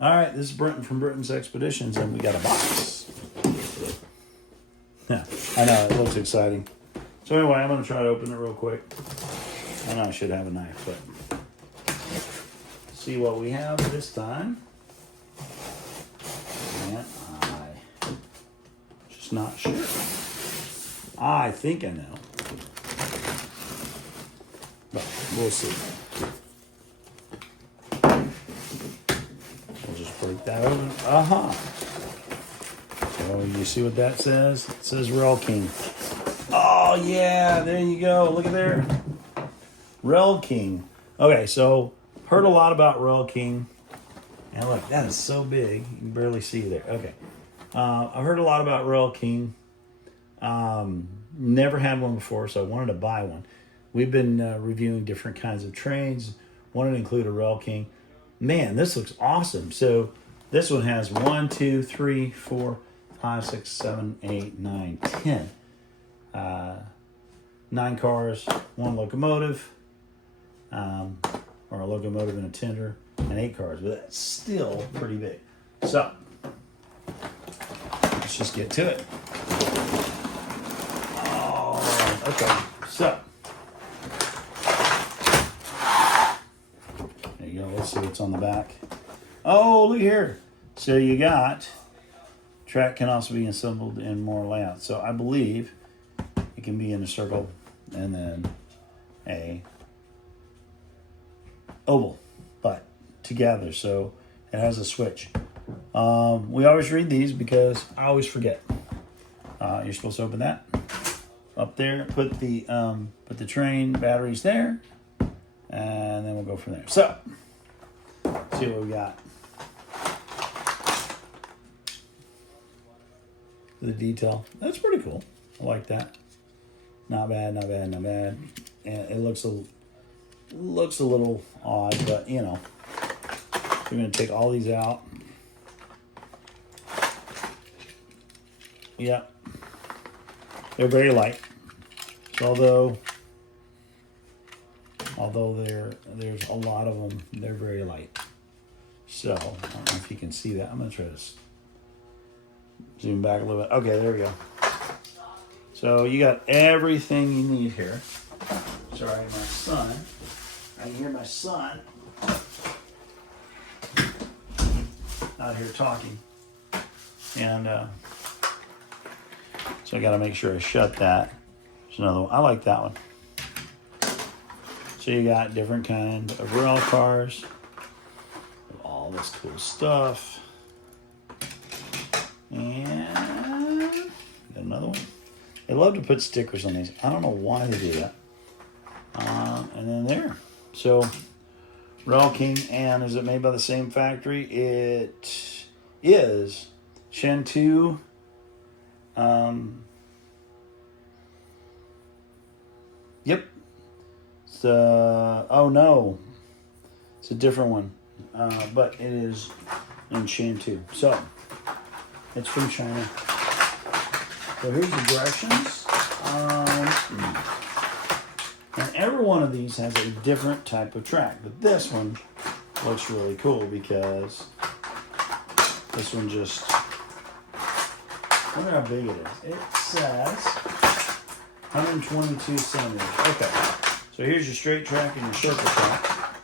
All right, this is Brenton from Brenton's Expeditions, and we got a box. Yeah, I know, it looks exciting. So anyway, I'm going to try to open it real quick. I know I should have a knife, but see what we have this time. And I'm just not sure. I think I know. But we'll see. We'll just break that open. So you see what that says? It says Rel King. Oh yeah, there you go. Look at there. Rel King. Okay, so heard a lot about Rel King. And look, that is so big. You can barely see there. Okay. I've heard a lot about Rel King. Never had one before, so I wanted to buy one. We've been reviewing different kinds of trains. Wanted to include a Rel King. Man, this looks awesome. So this one has 1, 2, 3, 4, 5, 6, 7, 8, 9, 10. 9 cars, 1 locomotive, or a locomotive and a tender, and 8 cars, but that's still pretty big. So let's just get to it. Oh, okay. So there you go. Let's see what's on the back. Oh, look here. So you got track can also be assembled in more layouts. So I believe it can be in a circle and then a oval, but together. So it has a switch. We always read these because I always forget. You're supposed to open that up there. Put the train batteries there, and then we'll go from there. So let's see what we got. The detail. That's pretty cool. I like that. Not bad, not bad, not bad. And it looks a little odd, but you know, we're gonna take all these out. Yep, they're very light. Although there's a lot of them, they're very light. So I don't know if you can see that. I'm gonna try to zoom back a little bit. Okay, there we go. So you got everything you need here. Sorry, my son. I can hear my son out here talking. And so I got to make sure I shut that. There's another one. I like that one. So you got different kind of rail cars. All this cool stuff. And got another one. They love to put stickers on these. I don't know why they do that. And then there. So, Rel King, and is it made by the same factory? It is. Shantou. Yep. It's oh no. It's a different one. But it is in Shantou. So, it's from China. So here's the directions. And every one of these has a different type of track. But this one looks really cool because this one just, I wonder how big it is. It says 122 centimeters. Okay. So here's your straight track and your circle track.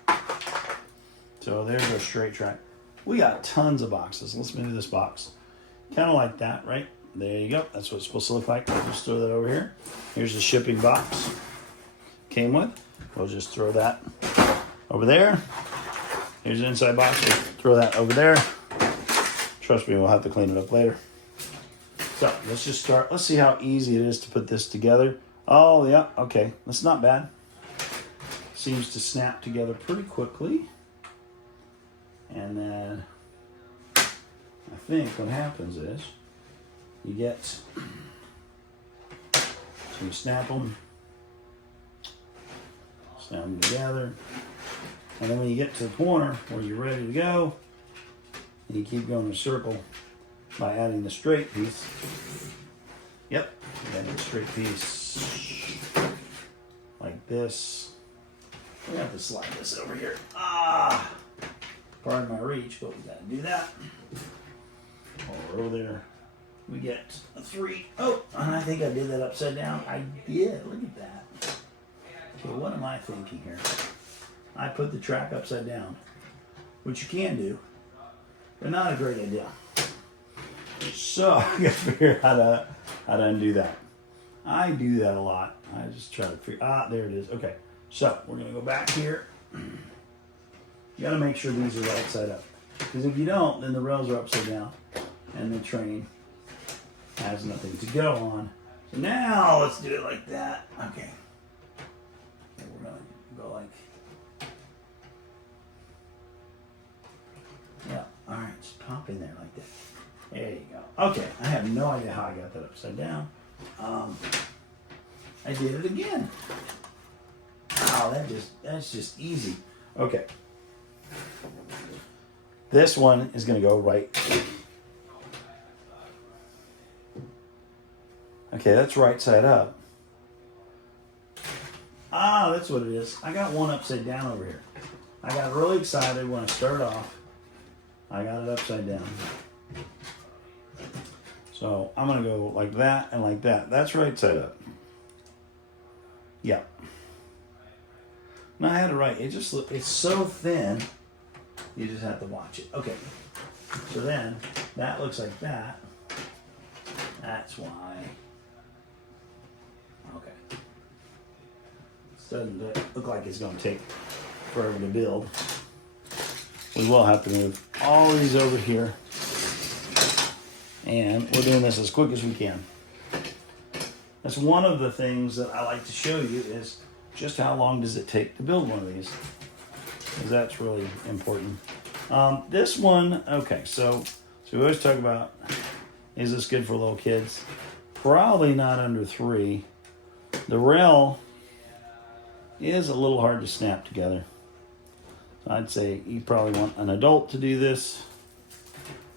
So there's our straight track. We got tons of boxes. Let's move this box. Kind of like that, right? There you go. That's what it's supposed to look like. We'll just throw that over here. Here's the shipping box. Came with. We'll just throw that over there. Here's the inside box. We'll throw that over there. Trust me, we'll have to clean it up later. So let's just start. Let's see how easy it is to put this together. Oh, yeah. Okay. That's not bad. Seems to snap together pretty quickly. And then I think what happens is you get, so you snap them together, and then when you get to the corner where you're ready to go, you keep going in a circle by adding the straight piece. Yep, add the straight piece like this. We have to slide this over here. pardon my reach, but we got to do that. Over there, we get a 3. Oh, and I think I did that upside down. I did. Look at that. Okay, what am I thinking here? I put the track upside down, which you can do, but not a great idea. So I got to figure out how to undo that. I do that a lot. I just try to figure. There it is. Okay, so we're gonna go back here. You got to make sure these are right side up, because if you don't, then the rails are upside down, and the train has nothing to go on. So now let's do it like that. Okay. And we're gonna go like. Yeah. All right. Just pop in there like that. There you go. Okay. I have no idea how I got that upside down. I did it again. Wow, that's just easy. Okay. This one is going to go right. Okay, that's right side up. That's what it is. I got one upside down over here. I got really excited when I started off. I got it upside down. So I'm going to go like that and like that. That's right side up. Yeah. No, I had it right. It's so thin, you just have to watch it. Okay. So then, that looks like that. That's why. Okay. This doesn't look like it's going to take forever to build. We will have to move all these over here. And we're doing this as quick as we can. That's one of the things that I like to show you is just how long does it take to build one of these, because that's really important. This one, okay, so we always talk about, is this good for little kids? Probably not under 3. The rail is a little hard to snap together. So I'd say you probably want an adult to do this.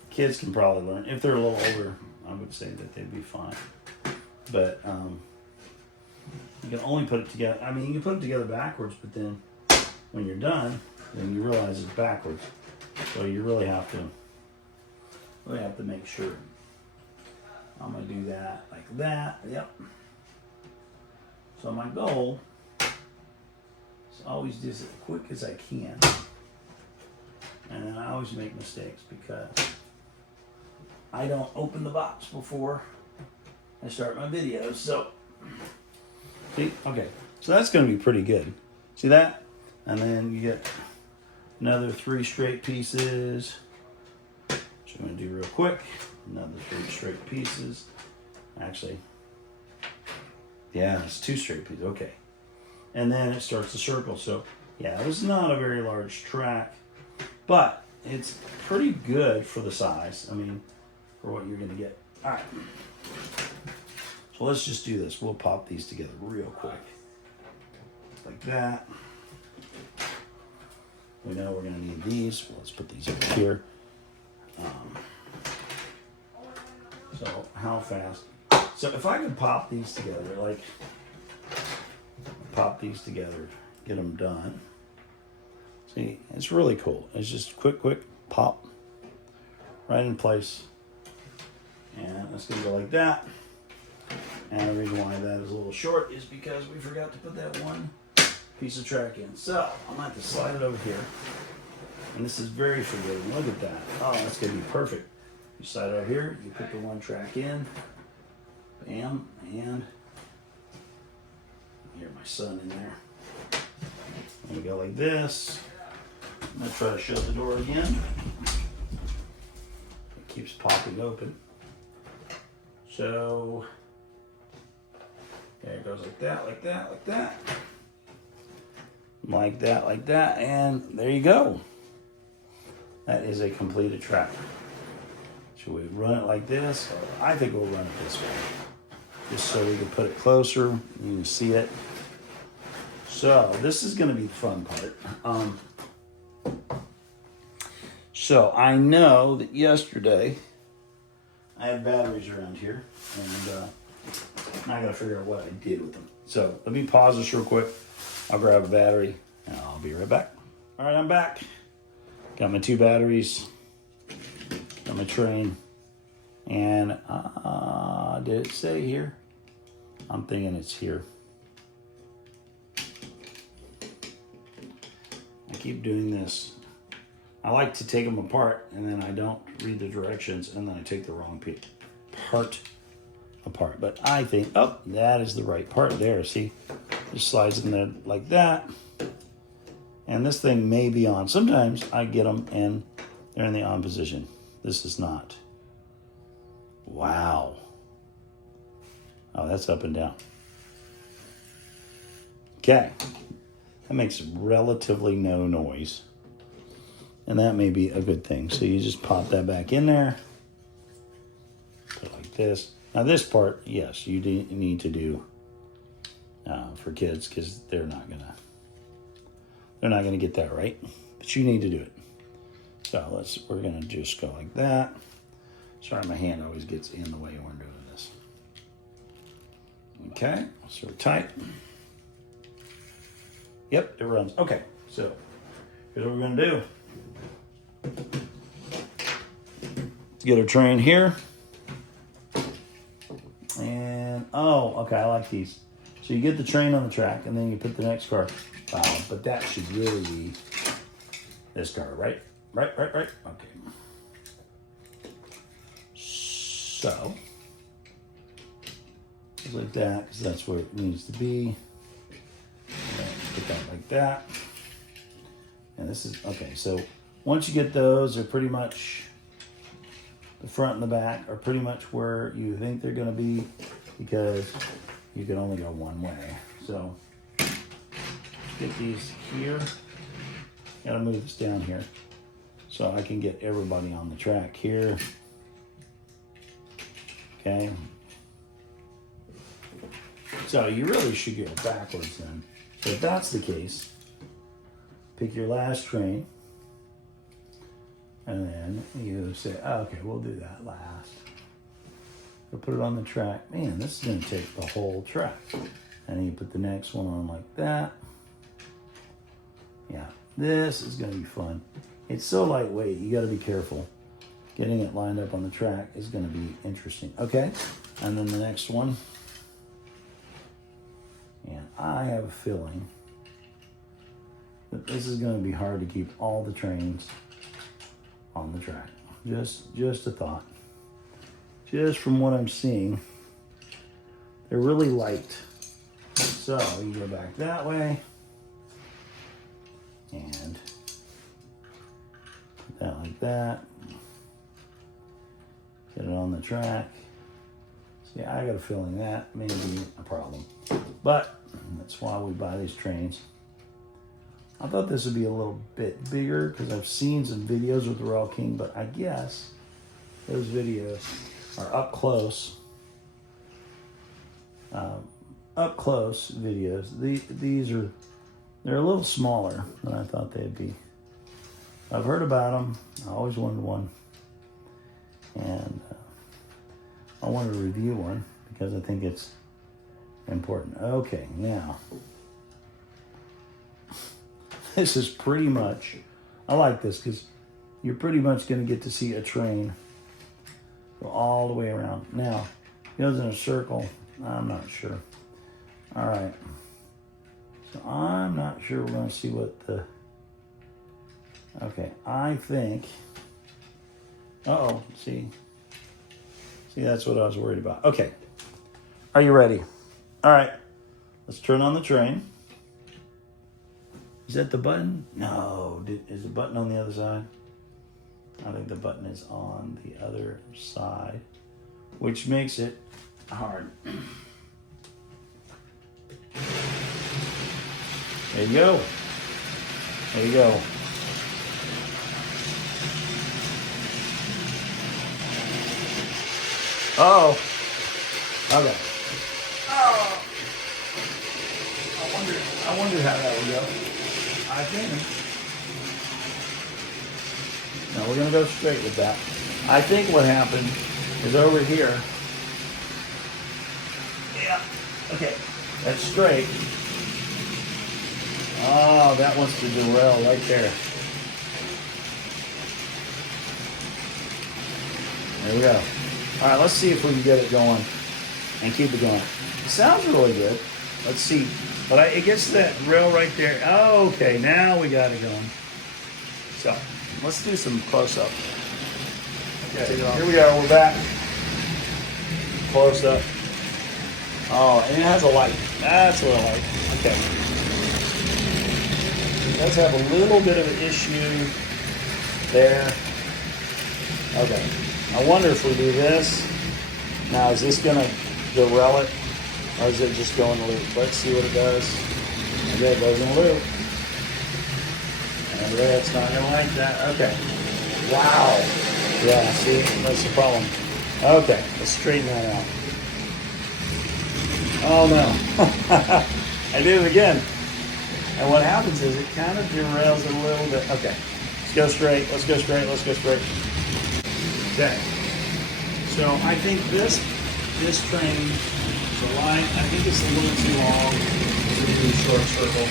Kids can probably learn. If they're a little older, I would say that they'd be fine. But you can only put it together. I mean, you can put it together backwards, but then when you're done, then you realize it's backwards. So you really have to make sure. I'm gonna do that like that. Yep. So my goal is always do this as quick as I can, and then I always make mistakes because I don't open the box before I start my videos. So, see, okay, so that's going to be pretty good. See that? And then you get another 3 straight pieces, which I'm going to do real quick. Another 3 straight pieces. Actually, yeah, it's 2 straight pieces. Okay. And then it starts to circle. So, yeah, it was not a very large track, but it's pretty good for the size. I mean, for what you're going to get. All right. So let's just do this. We'll pop these together real quick. Like that. We know we're going to need these. Well, let's put these over here. So how fast? So if I could pop these together, like pop these together, get them done. See, it's really cool. It's just quick pop right in place. And it's going to go like that. And the reason why that is a little short is because we forgot to put that one piece of track in. So I'm going to have to slide it over here. And this is very forgiving. Look at that. Oh, that's going to be perfect. You slide it over here. You put the one track in. Bam. And hear my son in there. I'm going to go like this. I'm going to try to shut the door again. It keeps popping open. So, there it goes like that, like that, like that. Like that, like that, and there you go. That is a completed track. Should we run it like this? Or I think we'll run it this way. Just so we can put it closer, you can see it. So, this is going to be the fun part. So, I know that yesterday, I had batteries around here, and I gotta figure out what I did with them. So let me pause this real quick. I'll grab a battery, and I'll be right back. All right, I'm back. Got my 2 batteries. Got my train. And did it say here? I'm thinking it's here. I keep doing this. I like to take them apart and then I don't read the directions and then I take the wrong part apart. But I think, oh, that is the right part there. See, just slides in there like that. And this thing may be on. Sometimes I get them and they're in the on position. This is not. Wow. Oh, that's up and down. Okay. That makes relatively no noise. And that may be a good thing. So you just pop that back in there. Put it like this. Now this part, yes, you need to do for kids because they're not gonna get that right. But you need to do it. So we're gonna just go like that. Sorry, my hand always gets in the way when I'm doing this. Okay, so we're tight. Yep, it runs. Okay, so here's what we're gonna do. Let's get our train here. And, oh, okay, I like these. So you get the train on the track and then you put the next car. But that should really be this car, right? Right. Okay. So, just like that, because that's where it needs to be. Put that like that. And this is, okay, so once you get those, they're pretty much, the front and the back are pretty much where you think they're going to be because you can only go one way. So, get these here. Gotta move this down here so I can get everybody on the track here. Okay. So you really should go backwards then. So if that's the case, pick your last train and then you say, oh, okay, we'll do that last. So put it on the track. Man, this is gonna take the whole track. And then you put the next one on like that. Yeah, this is gonna be fun. It's so lightweight, you gotta be careful. Getting it lined up on the track is gonna be interesting. Okay, and then the next one. And I have a feeling that this is gonna be hard to keep all the trains on the track. Just a thought. Just from what I'm seeing, they're really light. So you go back that way and put that like that. Get it on the track. See, I got a feeling that may be a problem. But that's why we buy these trains. I thought this would be a little bit bigger because I've seen some videos with the Royal King, but I guess those videos are up close. Up close videos. They're a little smaller than I thought they'd be. I've heard about them. I always wanted one. And I wanted to review one because I think it's important. Okay, now. This is pretty much, I like this because you're pretty much going to get to see a train go all the way around. Now, it goes in a circle. I'm not sure. All right. So I'm not sure we're going to see what the, okay, I think, see, that's what I was worried about. Okay. Are you ready? All right. Let's turn on the train. Is that the button? No. Is the button on the other side? I think the button is on the other side, which makes it hard. There you go. There you go. Oh. Okay. Oh. I wonder how that would go. I think. No, we're going to go straight with that. I think what happened is over here. Yeah. Okay. That's straight. Oh, that wants to derail right there. There we go. All right, let's see if we can get it going and keep it going. It sounds really good. Let's see. But it gets to that rail right there. Oh, okay, now we got it going. So let's do some close-up. Okay, here we go. We're back. Close-up. Oh, and it has a light. That's what I like. Okay. It does have a little bit of an issue there. Okay. I wonder if we do this. Now, is this going to derail it? Or is it just going to loop? Let's see what it does. Okay, it goes in a loop. And it's not going to like that. Okay. Wow. Yeah, see? That's the problem. Okay, let's straighten that out. Oh no. I did it again. And what happens is it kind of derails it a little bit. Okay. Let's go straight. Let's go straight. Let's go straight. Okay. So I think this train, the line, I think it's a little too long to do a short circle.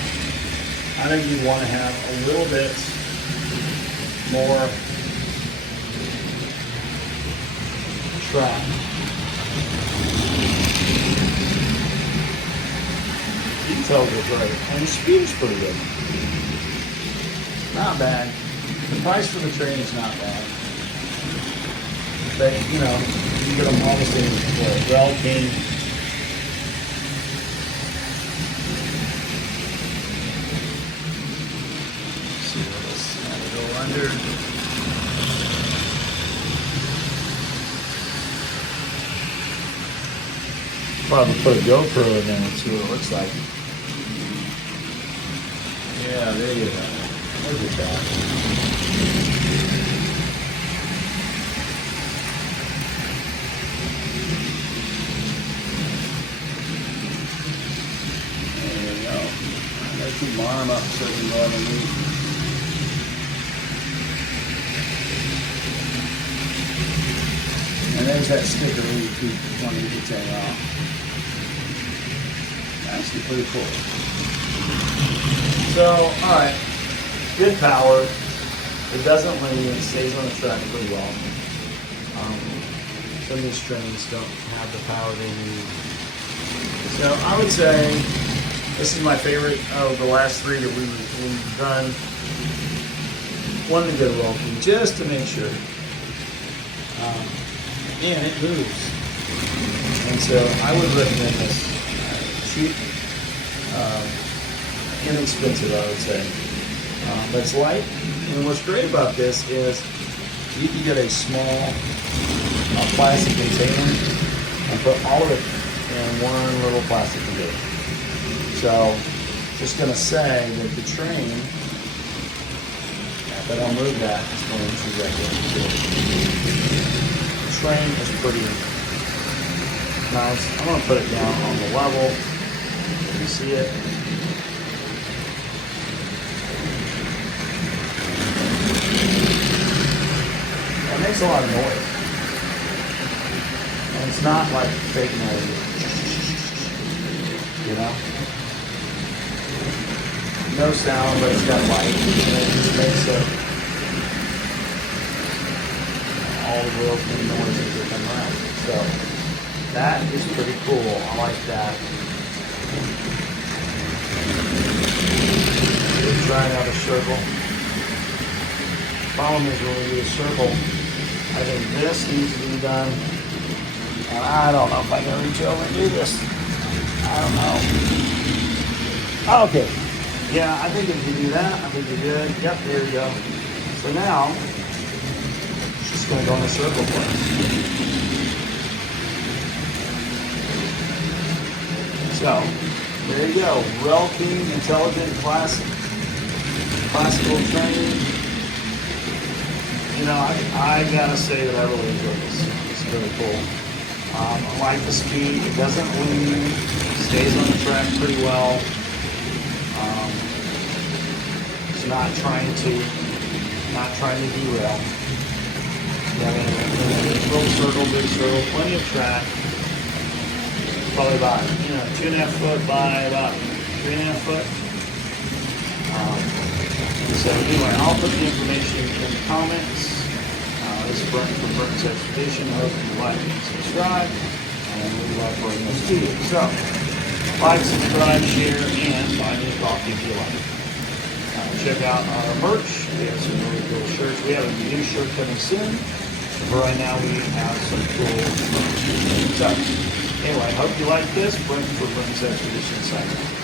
I think you want to have a little bit more track. You can tell it's right. And the speed is pretty good. Not bad. The price for the train is not bad. But, you know, you get them almost in Rail King. Let's see what this is. Go under. Probably put a GoPro in there and see what it looks like. Yeah, there you go. Look at that. There you go. I gotta keep my arm up so it can go underneath. And there's that sticker we keep wanting to get that off. Actually pretty cool. So, alright. Good power. It doesn't lean. It stays on the track pretty well. Some of these trains don't have the power they need. So I would say this is my favorite of the last three that we've done. Wanted to get a Rollking just to make sure. And it moves. And so I would recommend this. Cheap, inexpensive, I would say. But it's light. And what's great about this is you can get a small plastic container and put all of it in one little plastic container. So, just going to say that the train, if I don't move that, it's going to exactly. The train is pretty nice. I'm going to put it down on the level. You see it? It makes a lot of noise. And it's not like fake noise. You know? No sound, but it's got light. And it just makes all the wheels make noises that come around. So that is pretty cool. I like that. We're trying out a circle. Problem is when we do a circle, I think this needs to be done. And I don't know if I can reach over and do this. I don't know. Okay. Yeah, I think if you do that, I think you're good. Yep, there we go. So now, it's just going to go in a circle for us. So, there you go. Rail King Intelligent Classical Train. You know, I gotta say that I really enjoy this. It's really cool. I like the speed. It doesn't lean. Stays on the track pretty well. It's not trying to derail. Yeah, I mean, little circle, big circle, plenty of track. Probably about 2.5 foot by about 3.5 foot. So anyway, I'll put the information in the comments. This This is Brent from Brent's Expedition. I hope you like and subscribe. And we love bringing this to you. So, like, subscribe, share, and buy me a coffee if you like. Check out our merch. We have some really cool shirts. We have a new shirt coming soon. For right now, we have some cool merch. So, anyway, hope you like this. Brent from Brent's Expedition signing off.